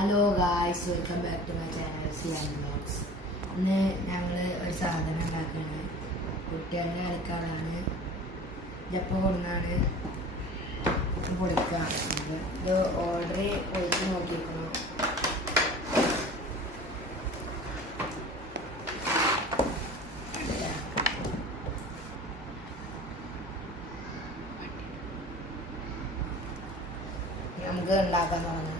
Hello guys, welcome back to my channel സിയാൻ vlogs. ഇന്ന് ഞങ്ങൾ ഒരു സാധനം ഉണ്ടാക്കുകയാണ്. കുട്ടികളുടെ കളിക്കാനാണ്. ജപ്പ കൊടുന്നാണ് പൊളിക്കുക. ഇത് ഓർഡർ പൊളിച്ച് നോക്കിയിരിക്കണം. നമുക്ക് ഉണ്ടാക്കാൻ തുടങ്ങാം.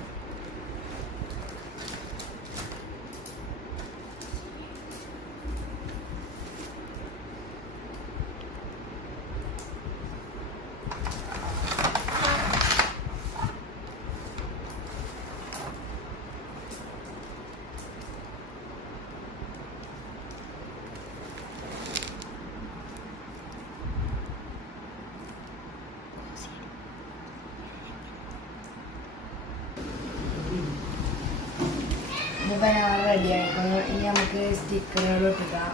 ഇതിപ്പോൾ ഞങ്ങൾ റെഡി ആയിക്കുന്നു. ഇനി നമുക്ക് സ്റ്റിക്കറുകൾ ഒട്ടിക്കാം.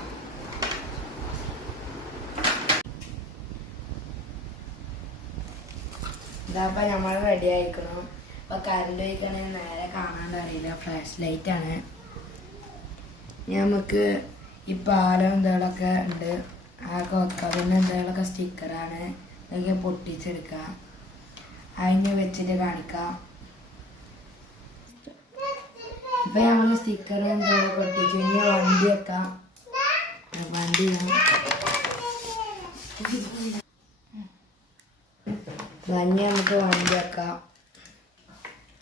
ഇതപ്പോൾ നമ്മൾ റെഡി ആയിക്കണം. അപ്പോൾ കറണ്ട് പോയിക്കണെങ്കിൽ നേരെ കാണാണ്ട് അറിയില്ല, ഫ്ലാഷ് ലൈറ്റാണ്. ഇനി നമുക്ക് ഈ പാലം എന്തെങ്കിലുമൊക്കെ ഉണ്ട് അതൊക്കെ വെക്കാം. പിന്നെ എന്തെങ്കിലുമൊക്കെ സ്റ്റിക്കറാണ്, ഇതൊക്കെ പൊട്ടിച്ചെടുക്കാം. അതിന് വെച്ചിട്ട് കാണിക്കാം. ഇപ്പൊ ഞങ്ങൾ സ്റ്റിക്കർ എന്തെങ്കിലും പൊട്ടിച്ചു. ഇനി വണ്ടി വെക്കാം. വണ്ടി നമുക്ക് വണ്ടി വെക്കാം.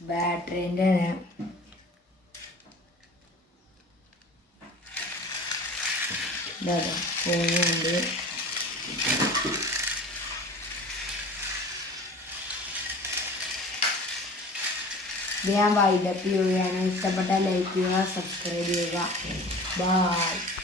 ബാറ്ററിൻ്റെ പോകുന്നുണ്ട്. ഇത് ഞാൻ വൈൻഡപ്പ് ചെയ്യുകയാണ്. ഇഷ്ടപ്പെട്ട ലൈക്ക് ചെയ്യുക, സബ്സ്ക്രൈബ് ചെയ്യുക. ബൈ.